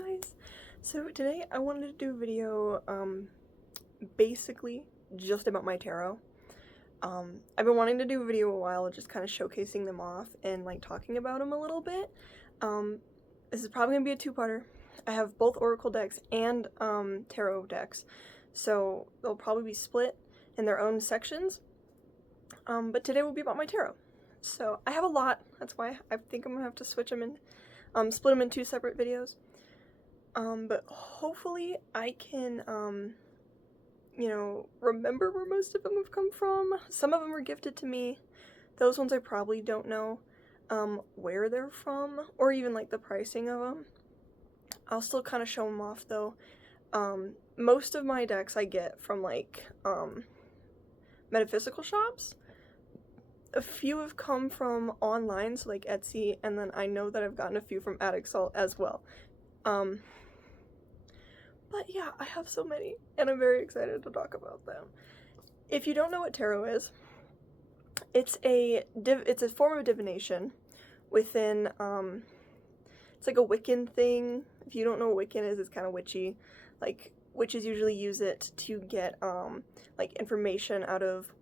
guys! So today I wanted to do a video basically just about my tarot. I've been wanting to do a video a while just kind of showcasing them off and like talking about them a little bit. This is probably gonna be a two-parter. I have both oracle decks and tarot decks, so they'll probably be split in their own sections. But today will be about my tarot. So I have a lot, that's why I think I'm gonna have to switch them in, split them in two separate videos. But hopefully I can, remember where most of them have come from. Some of them were gifted to me. Those ones I probably don't know, where they're from, or even, like, the pricing of them. I'll still kind of show them off, though. Most of my decks I get from, like, metaphysical shops. A few have come from online, so, like, Etsy, and then I know that I've gotten a few from Attic Salt as well. But yeah, I have so many, and I'm very excited to talk about them. If you don't know what tarot is, it's a form of divination within, it's like a Wiccan thing. If you don't know what Wiccan is, it's kind of witchy. Like, witches usually use it to get, like, information out of,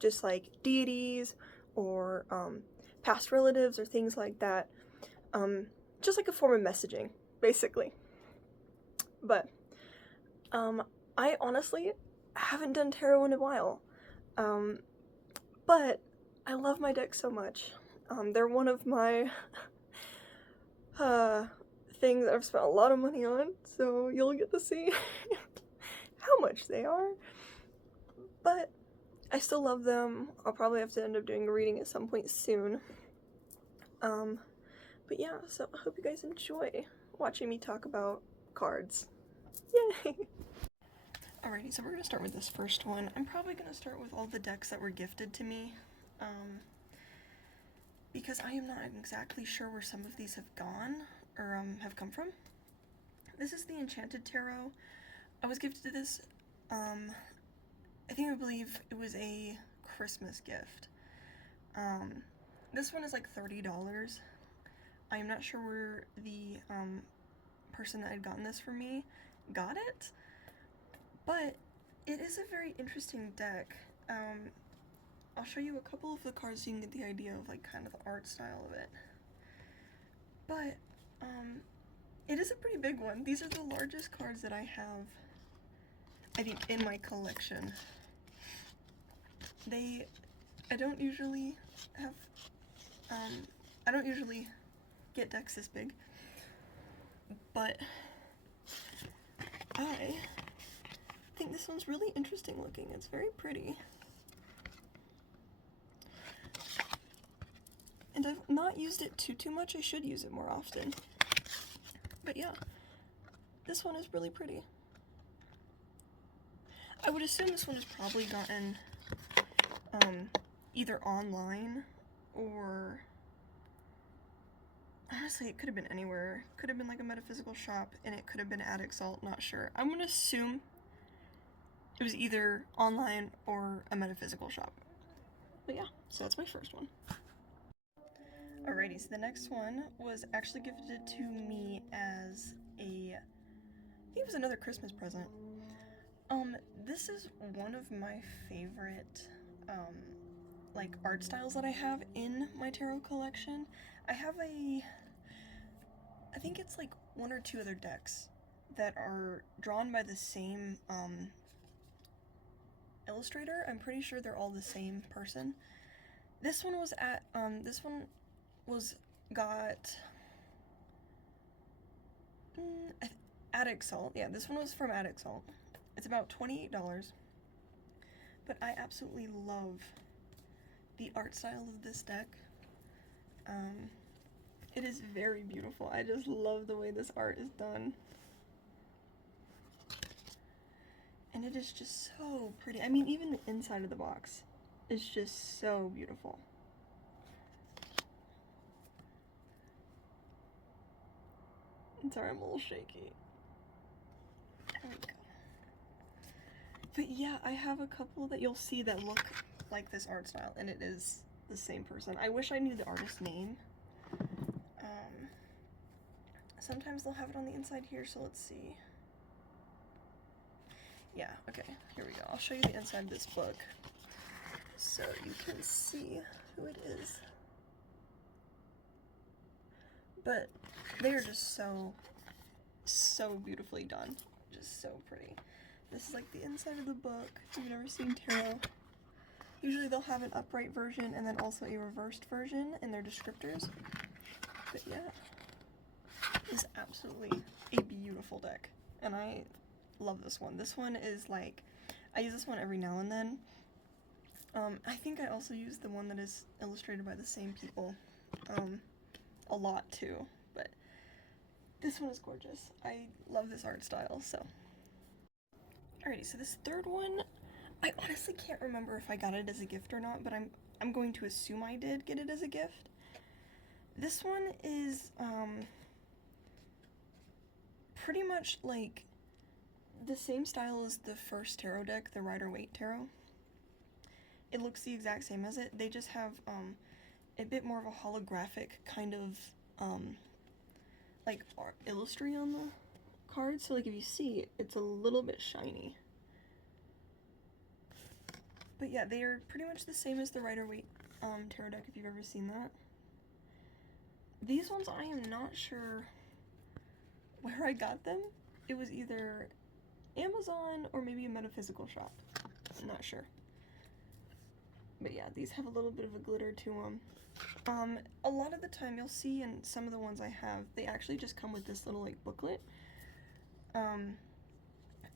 just, like, deities or, past relatives or things like that. Just like a form of messaging, basically. But, I honestly haven't done tarot in a while, but I love my deck so much. They're one of my, things that I've spent a lot of money on, so you'll get to see how much they are, but I still love them. I'll probably have to end up doing a reading at some point soon. But yeah, so I hope you guys enjoy watching me talk about cards. Yay! Alrighty, so we're gonna start with this first one. I'm probably gonna start with all the decks that were gifted to me, because I am not exactly sure where some of these have gone, or have come from. This is the Enchanted Tarot. I was gifted this, I believe it was a Christmas gift. This one is like $30. I am not sure where the, person that had gotten this for me got it, but it is a very interesting deck. I'll show you a couple of the cards so you can get the idea of, like, kind of the art style of it. But, it is a pretty big one. These are the largest cards that I have, I think, in my collection. I don't usually have, I don't usually get decks this big, but I think this one's really interesting looking. It's very pretty. And I've not used it too much. I should use it more often. But yeah, this one is really pretty. I would assume this one is probably gotten either online or, honestly, it could have been anywhere. Could have been like a metaphysical shop, and it could have been Attic Salt, not sure. I'm gonna assume it was either online or a metaphysical shop. But yeah, so that's my first one. Alrighty, so the next one was actually gifted to me as I think it was another Christmas present. This is one of my favorite, like, art styles that I have in my tarot collection. I have I think it's like one or two other decks that are drawn by the same, illustrator. I'm pretty sure they're all the same person. This one was got Attic Salt. Yeah, this one was from Attic Salt. It's about $28, but I absolutely love the art style of this deck. It is very beautiful. I just love the way this art is done. And it is just so pretty. I mean, even the inside of the box is just so beautiful. I'm sorry, I'm a little shaky. There we go. But yeah, I have a couple that you'll see that look like this art style, and it is the same person. I wish I knew the artist's name. Sometimes they'll have it on the inside here, so let's see. Yeah, okay, here we go. I'll show you the inside of this book so you can see who it is. But they are just so beautifully done. Just so pretty. This is like the inside of the book. If you've never seen tarot, usually they'll have an upright version and then also a reversed version in their descriptors. But yeah, it's absolutely a beautiful deck. And I love this one. This one is like, I use this one every now and then. I think I also use the one that is illustrated by the same people a lot too, but this one is gorgeous. I love this art style, so. Alrighty, so this third one, I honestly can't remember if I got it as a gift or not, but I'm going to assume I did get it as a gift. This one is pretty much like the same style as the first tarot deck, the Rider-Waite Tarot. It looks the exact same as it. They just have a bit more of a holographic kind of like art illustrated on the card. So like if you see, it's a little bit shiny. But yeah, they are pretty much the same as the Rider-Waite tarot deck if you've ever seen that. These ones I am not sure where I got them. It was either Amazon or maybe a metaphysical shop. I'm not sure. But yeah, these have a little bit of a glitter to them. A lot of the time you'll see in some of the ones I have, they actually just come with this little like booklet. And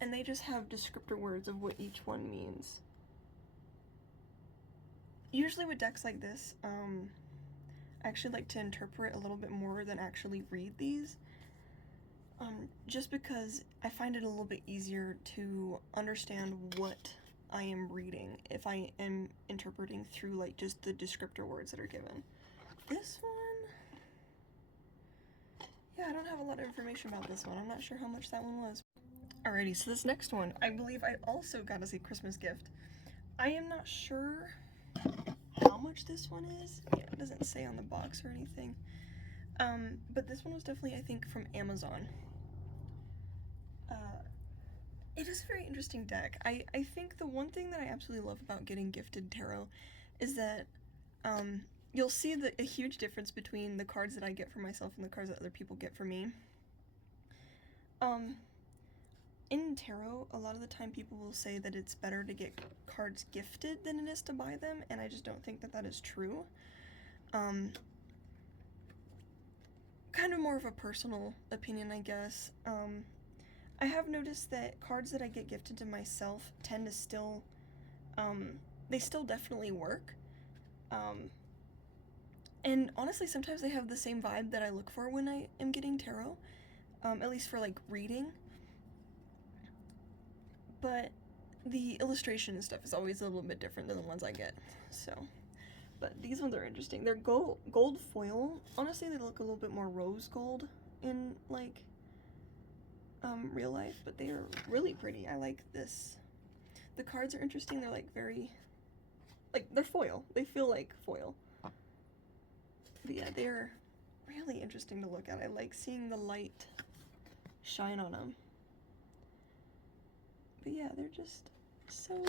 they just have descriptor words of what each one means. Usually with decks like this, I actually like to interpret a little bit more than actually read these. Just because I find it a little bit easier to understand what I am reading if I am interpreting through like just the descriptor words that are given. This one, yeah, I don't have a lot of information about this one. I'm not sure how much that one was. Alrighty, so this next one, I believe I also got as a Christmas gift. I am not sure how much this one is. Yeah, it doesn't say on the box or anything. But this one was definitely, I think, from Amazon. It is a very interesting deck. I think the one thing that I absolutely love about getting gifted tarot is that you'll see a huge difference between the cards that I get for myself and the cards that other people get for me. In tarot, a lot of the time people will say that it's better to get cards gifted than it is to buy them, and I just don't think that that is true. Kind of more of a personal opinion, I guess. I have noticed that cards that I get gifted to myself tend to still, they still definitely work. And honestly, sometimes they have the same vibe that I look for when I am getting tarot, at least for like reading. But the illustration and stuff is always a little bit different than the ones I get, so. But these ones are interesting. They're gold foil. Honestly, they look a little bit more rose gold in like real life, but they are really pretty. I like this. The cards are interesting. They're like very, like they're foil. They feel like foil. But yeah, they're really interesting to look at. I like seeing the light shine on them. But yeah, they're just so.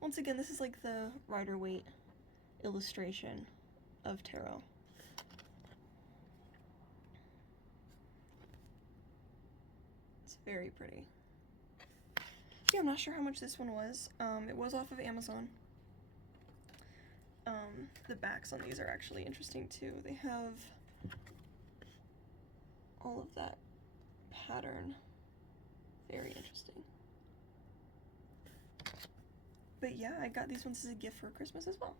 Once again, this is like the Rider-Waite illustration of tarot. It's very pretty. Yeah, I'm not sure how much this one was. It was off of Amazon. The backs on these are actually interesting too. They have all of that pattern. Very interesting. But yeah, I got these ones as a gift for Christmas as well.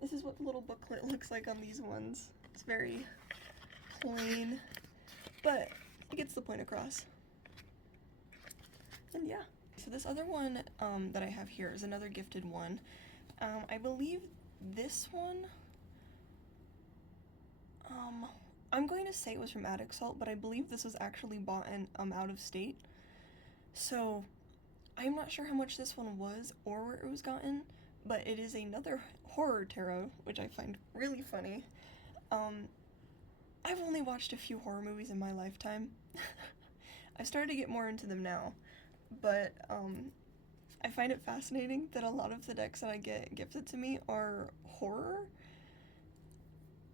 This is what the little booklet looks like on these ones. It's very plain, but it gets the point across. And yeah. So this other one that I have here is another gifted one. I believe this one, I'm going to say it was from Attic Salt, but I believe this was actually bought in out of state. So I'm not sure how much this one was or where it was gotten, but it is another horror tarot, which I find really funny. I've only watched a few horror movies in my lifetime. I've started to get more into them now, but I find it fascinating that a lot of the decks that I get gifted to me are horror.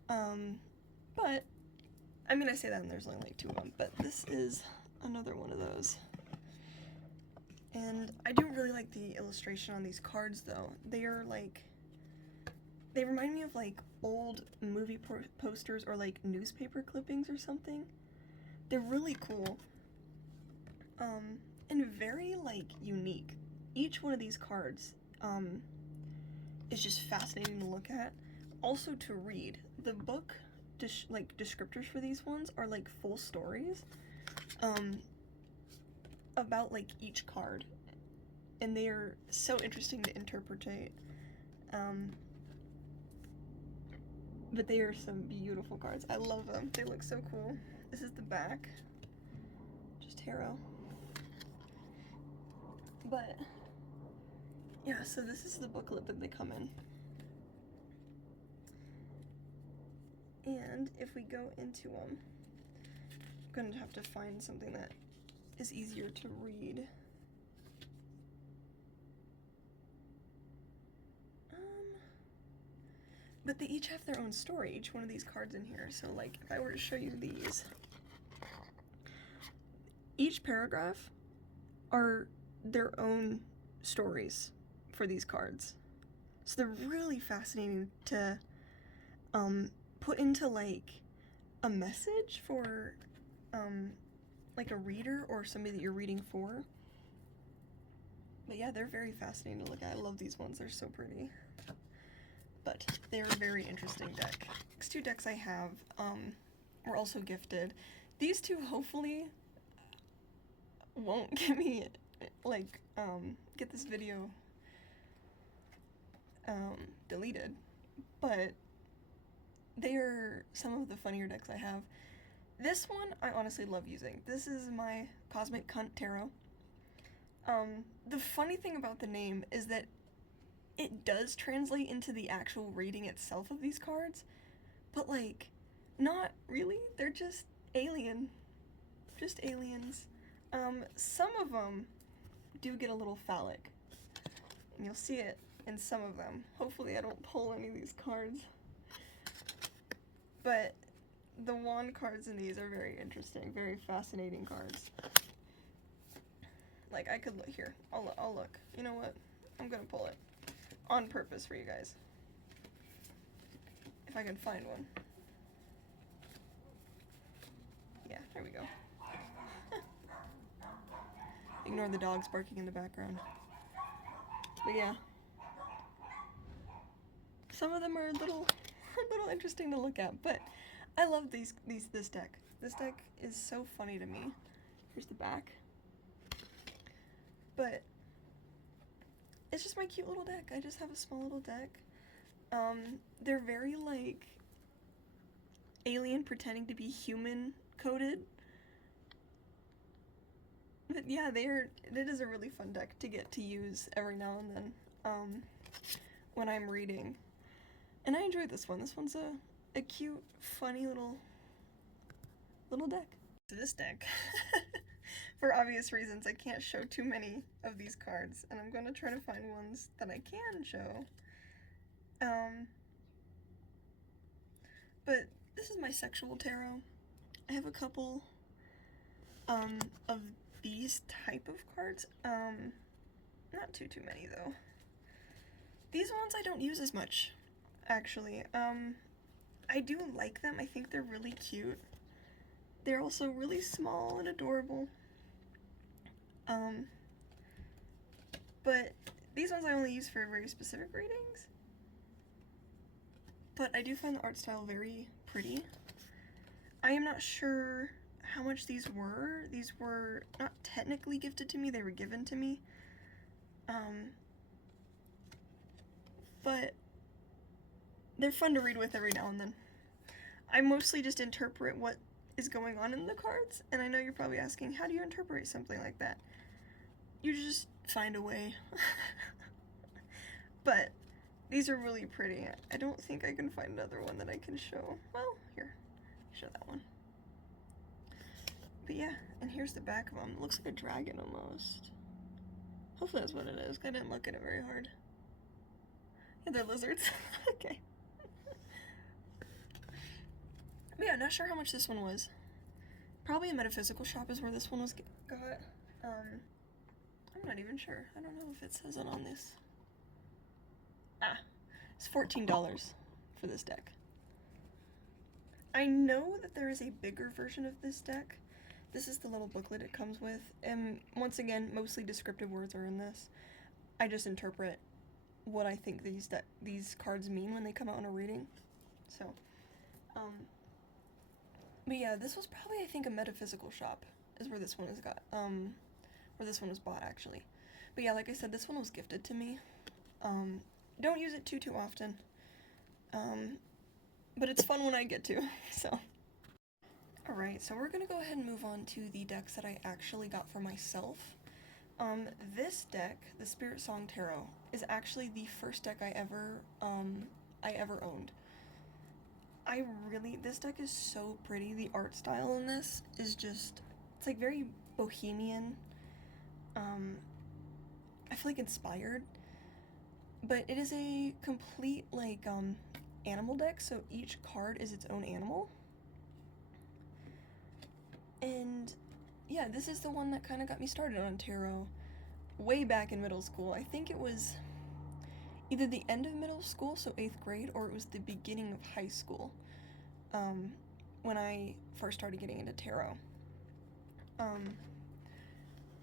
But I mean, I say that and there's only like 2 of them, but this is another one of those. And I do really like the illustration on these cards, though. They are like, they remind me of like old movie posters or like newspaper clippings or something. They're really cool. And very like unique. Each one of these cards is just fascinating to look at. Also to read. The book like descriptors for these ones are like full stories about like each card, and they are so interesting to interpretate. But they are some beautiful cards. I love them. They look so cool. This is the back. Just tarot. But yeah, so this is the booklet that they come in. And if we go into them, I'm going to have to find something that is easier to read. But they each have their own story, each one of these cards in here. So like, if I were to show you these, each paragraph are their own stories for these cards. So they're really fascinating to put into like a message for like a reader or somebody that you're reading for. But yeah, they're very fascinating to look at. I love these ones. They're so pretty. But they're a very interesting deck. Next 2 decks I have were also gifted. These 2 hopefully won't get me, like, get this video deleted. But they are some of the funnier decks I have. This one I honestly love using. This is my Cosmic Cunt Tarot. The funny thing about the name is that it does translate into the actual reading itself of these cards, but like, not really. They're just alien. Just aliens. Some of them do get a little phallic, and you'll see it in some of them. Hopefully I don't pull any of these cards. But the wand cards in these are very interesting, very fascinating cards. Like, I could look here. I'll look. You know what? I'm gonna pull it. On purpose for you guys. If I can find one. Yeah, there we go. Ignore the dogs barking in the background. But yeah. Some of them are a little interesting to look at, but I love this deck. This deck is so funny to me. Here's the back. But it's just my cute little deck. I just have a small little deck. They're very like alien pretending to be human coded. But yeah, it is a really fun deck to get to use every now and then when I'm reading. And I enjoyed this one. This one's a cute, funny little deck. This deck, for obvious reasons, I can't show too many of these cards, and I'm gonna try to find ones that I can show. But this is my sexual tarot. I have a couple of these type of cards. Not too many though. These ones I don't use as much, actually. I do like them. I think they're really cute. They're also really small and adorable. But these ones I only use for very specific readings. But I do find the art style very pretty. I am not sure how much these were. These were not technically gifted to me, they were given to me. But they're fun to read with every now and then. I mostly just interpret what is going on in the cards, and I know you're probably asking, how do you interpret something like that? You just find a way. But these are really pretty. I don't think I can find another one that I can show. Well, here. Show that one. But yeah, and here's the back of them. It looks like a dragon almost. Hopefully that's what it is. I didn't look at it very hard. Yeah, they're lizards. Okay. But yeah, not sure how much this one was. Probably a metaphysical shop is where this one was got. I'm not even sure. I don't know if it says it on this. Ah, it's $14 for this deck. I know that there is a bigger version of this deck. This is the little booklet it comes with, and once again, mostly descriptive words are in this. I just interpret what I think these cards mean when they come out in a reading. So, but yeah, this was probably, I think, a metaphysical shop is where this one is got, where this one was bought, actually. But yeah, like I said, this one was gifted to me. Don't use it too often. But it's fun when I get to, so. Alright, so we're gonna go ahead and move on to the decks that I actually got for myself. This deck, the Spirit Song Tarot, is actually the first deck I ever owned. This deck is so pretty. The art style in this is just, it's like very bohemian, I feel like inspired, but it is a complete, like, animal deck, so each card is its own animal. And yeah, this is the one that kind of got me started on tarot way back in middle school. I think it was either the end of middle school, so 8th grade, or it was the beginning of high school, when I first started getting into tarot.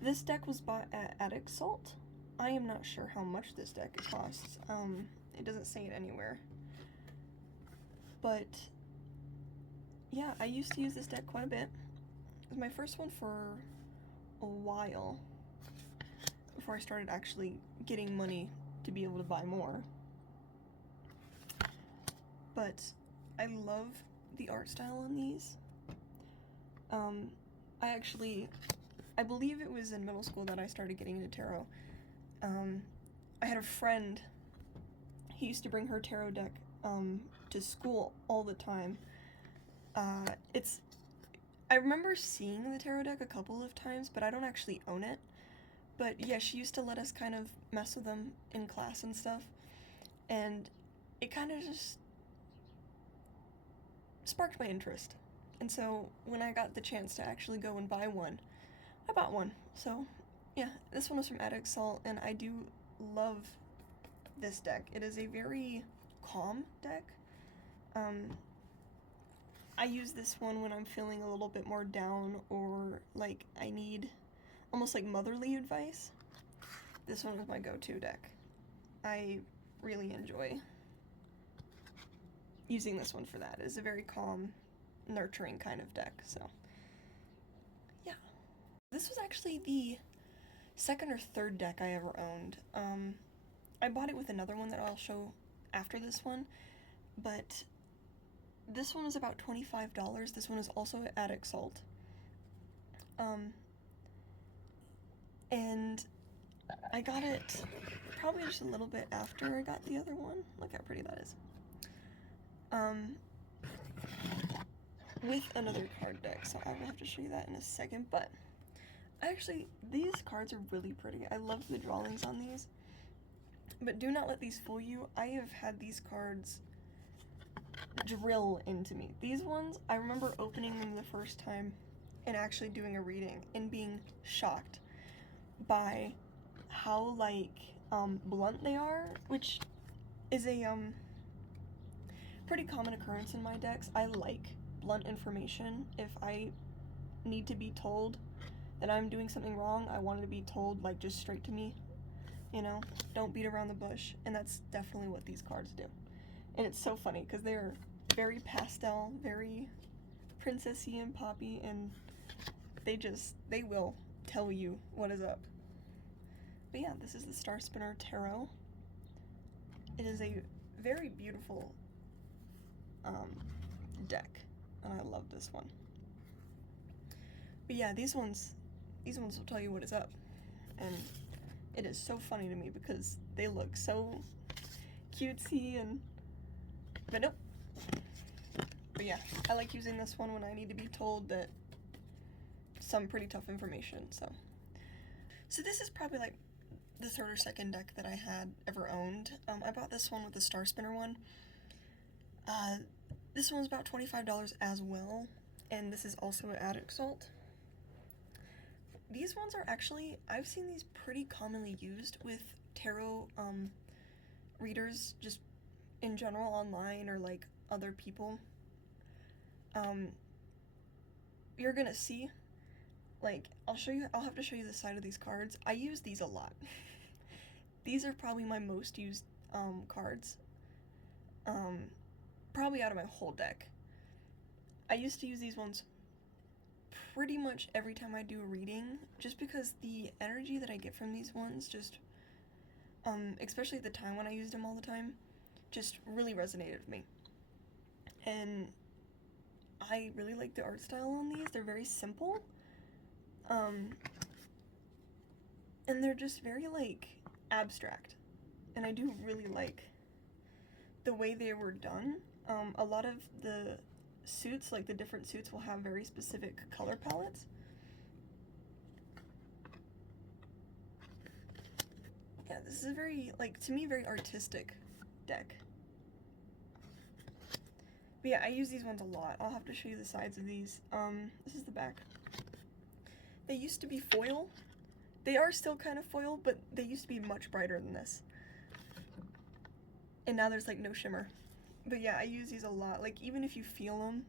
This deck was bought at Attic Salt. I am not sure how much this deck costs. It doesn't say it anywhere. But yeah, I used to use this deck quite a bit. It was my first one for a while before I started actually getting money to be able to buy more. But I love the art style on these. I believe it was in middle school that I started getting into tarot. I had a friend, he used to bring her tarot deck to school all the time. I remember seeing the tarot deck a couple of times, but I don't actually own it. But yeah, she used to let us kind of mess with them in class and stuff, and it kind of just sparked my interest. And so when I got the chance to actually go and buy one, I bought one. So yeah, this one was from Attic Salt, and I do love this deck. It is a very calm deck. I use this one when I'm feeling a little bit more down, or like I need almost like motherly advice. This one is my go-to deck. I really enjoy using this one for that. It's a very calm, nurturing kind of deck, so yeah. This was actually the second or third deck I ever owned. I bought it with another one that I'll show after this one, but this one is about $25. This one is also at Attic Salt. And I got it probably just a little bit after I got the other one. Look how pretty that is. With another card deck, so I will have to show you that in a second, but actually, these cards are really pretty. I love the drawings on these, but do not let these fool you. I have had these cards drill into me. These ones, I remember opening them the first time and actually doing a reading and being shocked by how, like, blunt they are, which is a, pretty common occurrence in my decks. I like blunt information. If I need to be told that I'm doing something wrong, I want it to be told, like, just straight to me, you know? Don't beat around the bush, and that's definitely what these cards do. And it's so funny, because they're very pastel, very princessy and poppy, and they will tell you what is up. But yeah, this is the Star Spinner Tarot. It is a very beautiful deck, and I love this one. But yeah, these ones will tell you what is up, and it is so funny to me because they look so cutesy, and but nope. But But yeah, I like using this one when I need to be told that some pretty tough information, so. So this is probably like the third or second deck that I had ever owned. I bought this one with the Star Spinner one. This one's about $25 as well, and this is also an Addict Salt. These ones are actually, I've seen these pretty commonly used with tarot readers, just in general online or like other people. You're gonna see, like, I'll have to show you the side of these cards. I use these a lot. These are probably my most used cards. Probably out of my whole deck. I used to use these ones pretty much every time I do a reading, just because the energy that I get from these ones just, especially at the time when I used them all the time, just really resonated with me. And I really like the art style on these. They're very simple. And they're just very, like, abstract. And I do really like the way they were done. A lot of the suits, like the different suits, will have very specific color palettes. Yeah, this is a very, like, to me, very artistic deck. But yeah, I use these ones a lot. I'll have to show you the sides of these. This is the back. They used to be foil. They are still kind of foil, but they used to be much brighter than this. And now there's, like, no shimmer. But yeah, I use these a lot. Like, even if you feel them,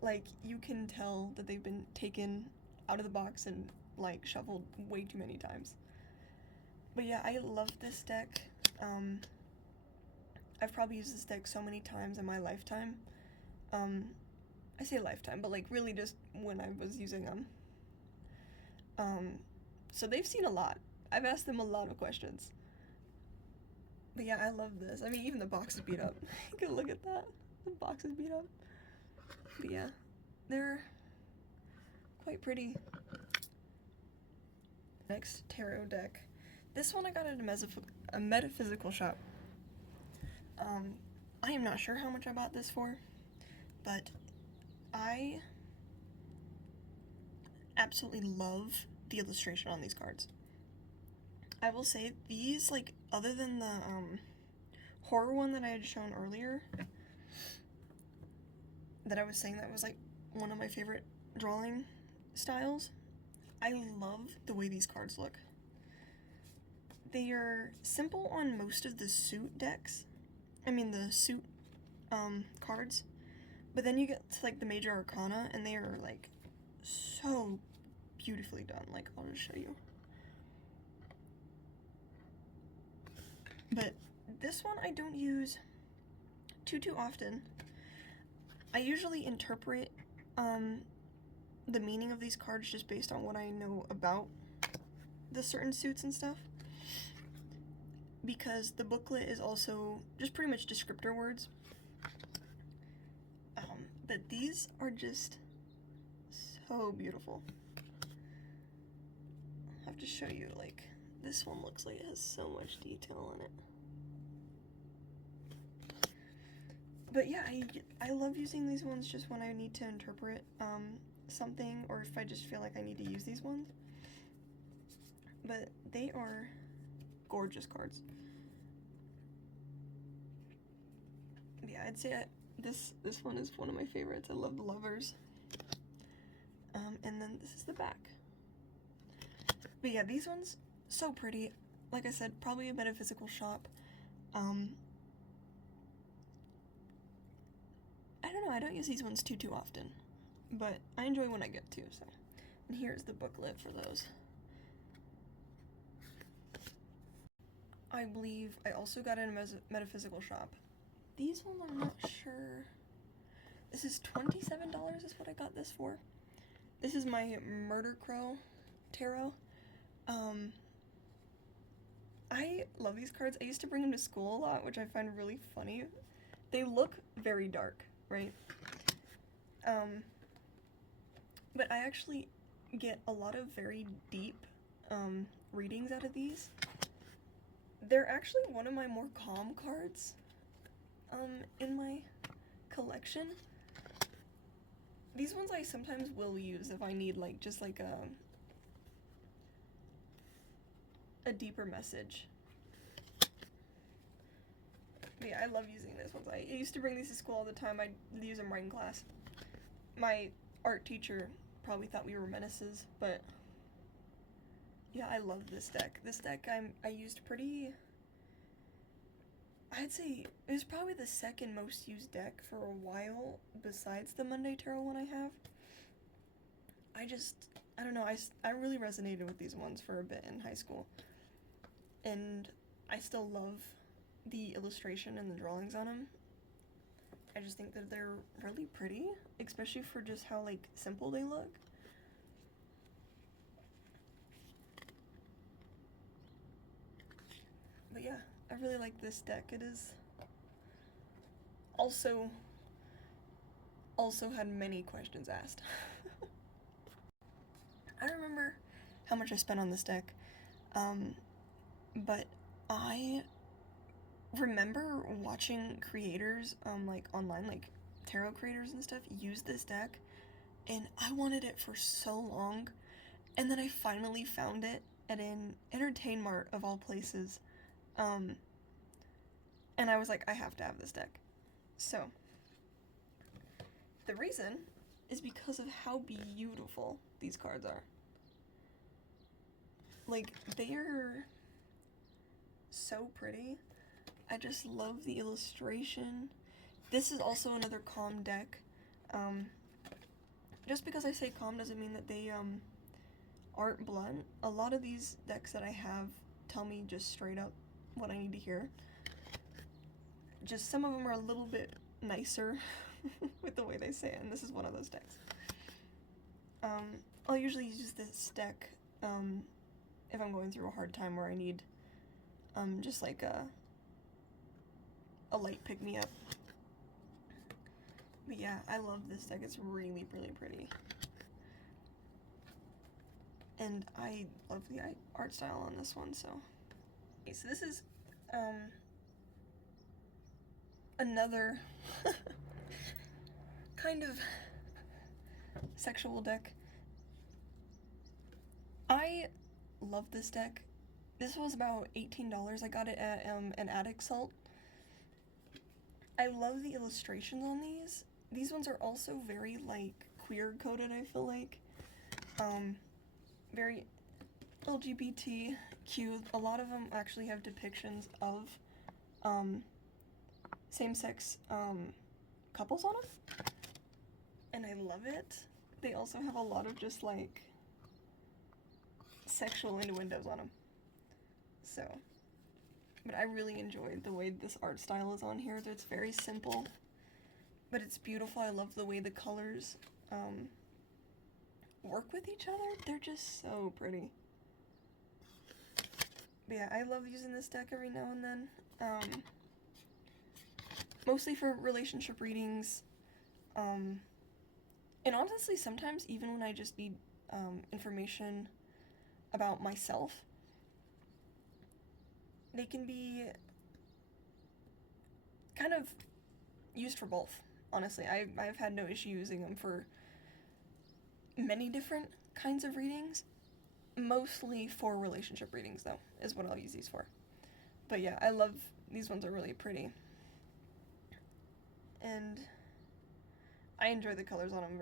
like, you can tell that they've been taken out of the box and, like, shuffled way too many times. But yeah, I love this deck. I've probably used this deck so many times in my lifetime. I say lifetime, but, like, really just when I was using them. So they've seen a lot. I've asked them a lot of questions. But yeah, I love this. I mean, even the box is beat up. You can look at that. The box is beat up. But yeah, they're quite pretty. Next, tarot deck. This one I got at a metaphysical shop. I am not sure how much I bought this for, but I absolutely love the illustration on these cards. I will say these, like, other than the horror one that I had shown earlier, that I was saying that was, like, one of my favorite drawing styles, I love the way these cards look. They are simple on most of the suit decks. I mean the suit cards. But then you get to, like, the major arcana, and they are, like, so beautifully done. Like, I'll just show you. But this one I don't use too often. I usually interpret the meaning of these cards just based on what I know about the certain suits and stuff. Because the booklet is also just pretty much descriptor words. But these are just so beautiful. I'll have to show you, like, this one looks like it has so much detail in it. But yeah, I love using these ones just when I need to interpret something, or if I just feel like I need to use these ones. But they are gorgeous cards. Yeah, I'd say this one is one of my favorites. I love the Lovers. And then this is the back. But yeah, these ones, so pretty. Like I said, probably a metaphysical shop. I don't know, I don't use these ones too often, but I enjoy when I get to, so. And here's the booklet for those. I believe I also got it in a metaphysical shop. These ones I'm not sure. This is $27 is what I got this for. This is my Murder Crow tarot. I love these cards. I used to bring them to school a lot, which I find really funny. They look very dark, right? But I actually get a lot of very deep readings out of these. They're actually one of my more calm cards in my collection. These ones I sometimes will use if I need like just like a deeper message. But yeah, I love using these ones. I used to bring these to school all the time. I'd use them right in class. My art teacher probably thought we were menaces, but yeah, I love this deck. This deck I used pretty... I'd say it was probably the second most used deck for a while besides the Monday Tarot one I have. I don't know, I really resonated with these ones for a bit in high school. And I still love the illustration and the drawings on them. I just think that they're really pretty, especially for just how like simple they look. But yeah, I really like this deck. It is also had many questions asked. I don't remember how much I spent on this deck, but I remember watching creators, like online, like tarot creators and stuff, use this deck, and I wanted it for so long, and then I finally found it at an Entertainmart of all places, and I was like, I have to have this deck. So, the reason is because of how beautiful these cards are. Like, they are so pretty. I just love the illustration. This is also another calm deck. Just because I say calm doesn't mean that they aren't blunt. A lot of these decks that I have tell me just straight up what I need to hear. Just some of them are a little bit nicer with the way they say it, and this is one of those decks. I'll usually use this deck if I'm going through a hard time where I need just like a light pick-me-up. But yeah, I love this deck. It's really, really pretty. And I love the art style on this one, so. Okay, so this is another kind of sexual deck. I love this deck. This was about $18. I got it at an Attic Salt. I love the illustrations on these. These ones are also very like queer coded, I feel like. Very LGBTQ. A lot of them actually have depictions of same-sex couples on them. And I love it. They also have a lot of just like sexual innuendos on them. So, but I really enjoyed the way this art style is on here. It's very simple, but it's beautiful. I love the way the colors work with each other. They're just so pretty. But yeah, I love using this deck every now and then. Mostly for relationship readings. And honestly, sometimes even when I just need information about myself, they can be kind of used for both. Honestly, I've had no issue using them for many different kinds of readings. Mostly for relationship readings, though, is what I'll use these for. But yeah, I love, these ones are really pretty. And I enjoy the colors on them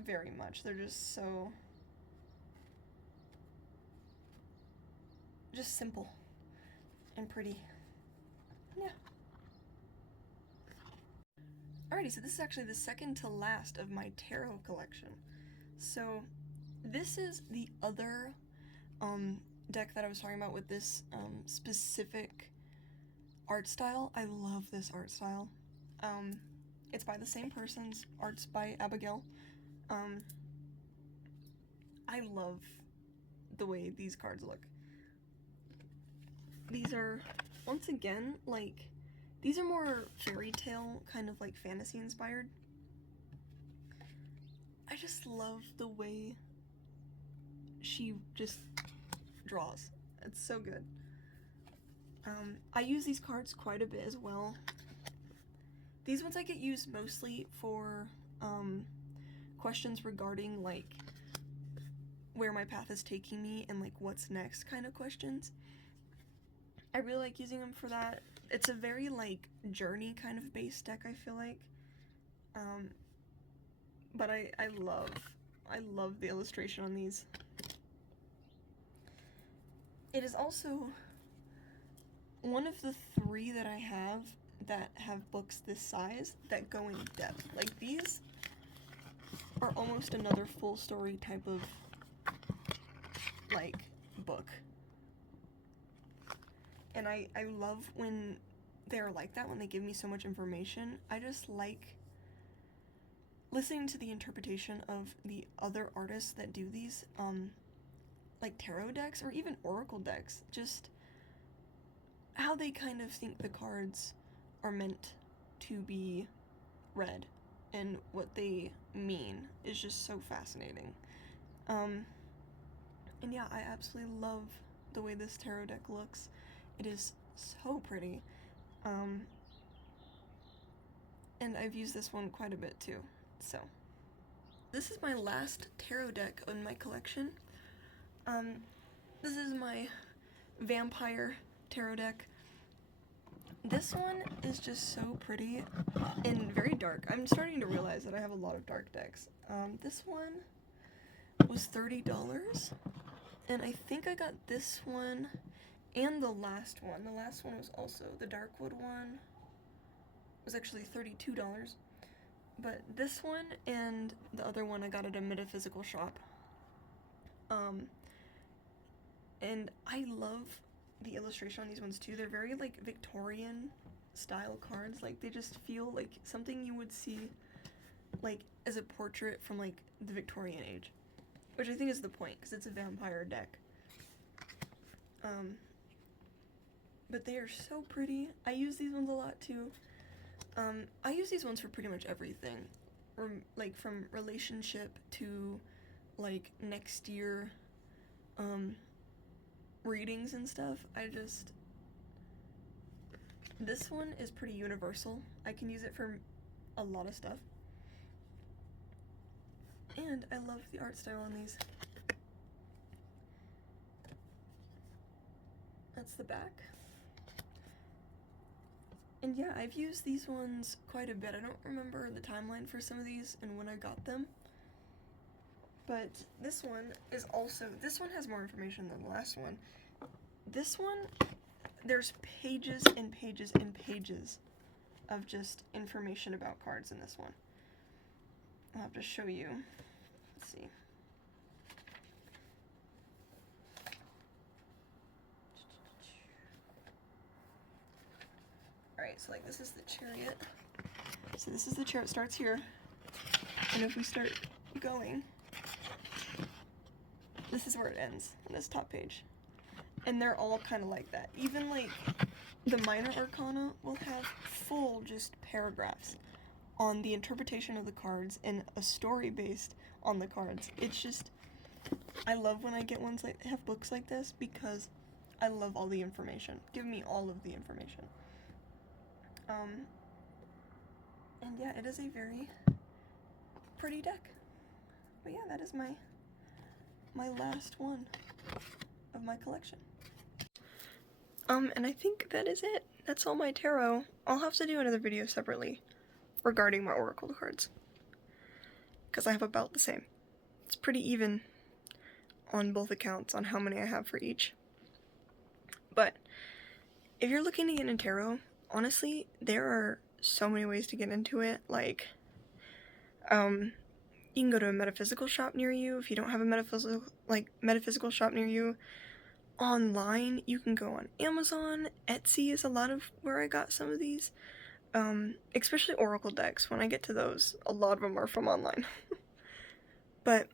very much. They're just so, just simple and pretty. Yeah. Alrighty, so this is actually the second to last of my tarot collection. So this is the other deck that I was talking about with this specific art style. I love this art style. It's by the same person's, art's by Abigail. I love the way these cards look. These are, once again, like, these are more fairy tale, kind of like fantasy inspired. I just love the way she just draws. It's so good. I use these cards quite a bit as well. These ones I get used mostly for questions regarding, like, where my path is taking me and, like, what's next kind of questions. I really like using them for that. It's a very, like, journey kind of based deck, I feel like. But I love the illustration on these. It is also one of the 3 that I have that have books this size that go in depth. Like, these are almost another full story type of, like, book. And I love when they're like that, when they give me so much information. I just like listening to the interpretation of the other artists that do these, like tarot decks or even oracle decks. Just how they kind of think the cards are meant to be read and what they mean is just so fascinating. And yeah, I absolutely love the way this tarot deck looks. It is so pretty. And I've used this one quite a bit too. So, this is my last tarot deck in my collection. This is my vampire tarot deck. This one is just so pretty and very dark. I'm starting to realize that I have a lot of dark decks. This one was $30, and I think I got this one and the last one. The last one was also the Darkwood one. Was actually $32. But this one and the other one I got at a metaphysical shop. And I love the illustration on these ones too. They're very, like, Victorian style cards. Like, they just feel like something you would see, like, as a portrait from, like, the Victorian age. Which I think is the point, because it's a vampire deck. But they are so pretty. I use these ones a lot too. I use these ones for pretty much everything. Like, from relationship to, like, next year, readings and stuff. This one is pretty universal. I can use it for a lot of stuff. And I love the art style on these. That's the back. And yeah, I've used these ones quite a bit. I don't remember the timeline for some of these and when I got them. But this one has more information than the last one. This one, there's pages and pages and pages of just information about cards in this one. I'll have to show you. Let's see. Alright, so, like, this is the Chariot. So this is the Chariot, starts here. And if we start going, this is where it ends, on this top page. And they're all kind of like that. Even, like, the Minor Arcana will have full just paragraphs on the interpretation of the cards and a story based on the cards. It's just, I love when I get ones like have books like this because I love all the information. Give me all of the information. And yeah, it is a very pretty deck. But yeah, that is my last one of my collection. And I think that is it. That's all my tarot. I'll have to do another video separately regarding my oracle cards, because I have about the same. It's pretty even on both accounts on how many I have for each. But if you're looking to get into tarot, honestly, there are so many ways to get into it. Like, you can go to a metaphysical shop near you. If you don't have a metaphysical shop near you, online, you can go on Amazon. Etsy is a lot of where I got some of these. Especially oracle decks. When I get to those, a lot of them are from online. But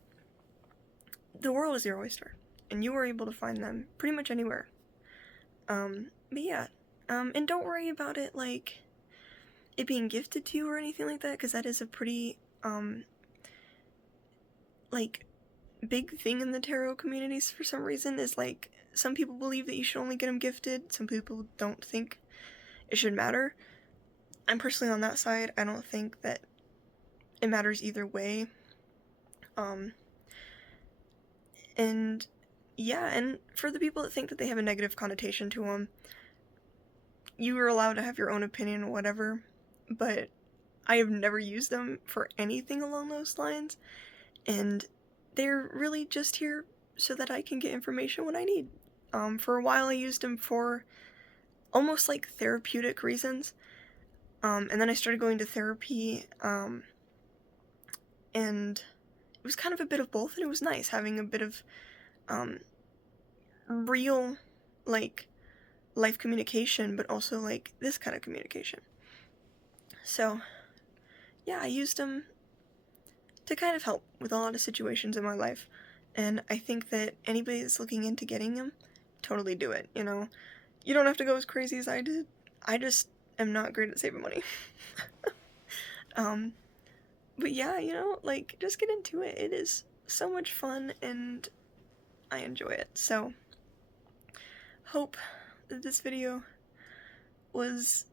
the world is your oyster, and you are able to find them pretty much anywhere. But yeah, and don't worry about it, like, it being gifted to you or anything like that, because that is a pretty, like, big thing in the tarot communities for some reason, is, like, some people believe that you should only get them gifted, some people don't think it should matter. I'm personally on that side. I don't think that it matters either way. And yeah, and for the people that think that they have a negative connotation to them, you are allowed to have your own opinion or whatever, but I have never used them for anything along those lines, and they're really just here so that I can get information when I need. For a while I used them for almost like therapeutic reasons, and then I started going to therapy, and it was kind of a bit of both, and it was nice having a bit of real, like, life communication, but also like this kind of communication. So yeah, I used them to kind of help with a lot of situations in my life, and I think that anybody that's looking into getting them, totally do it. You don't have to go as crazy as I did. I just am not great at saving money. But yeah, like, just get into it. It is so much fun and I enjoy it. So hope that this video was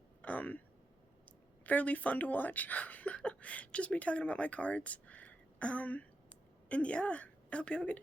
fairly fun to watch. Just me talking about my cards. And yeah, I hope you have a good day.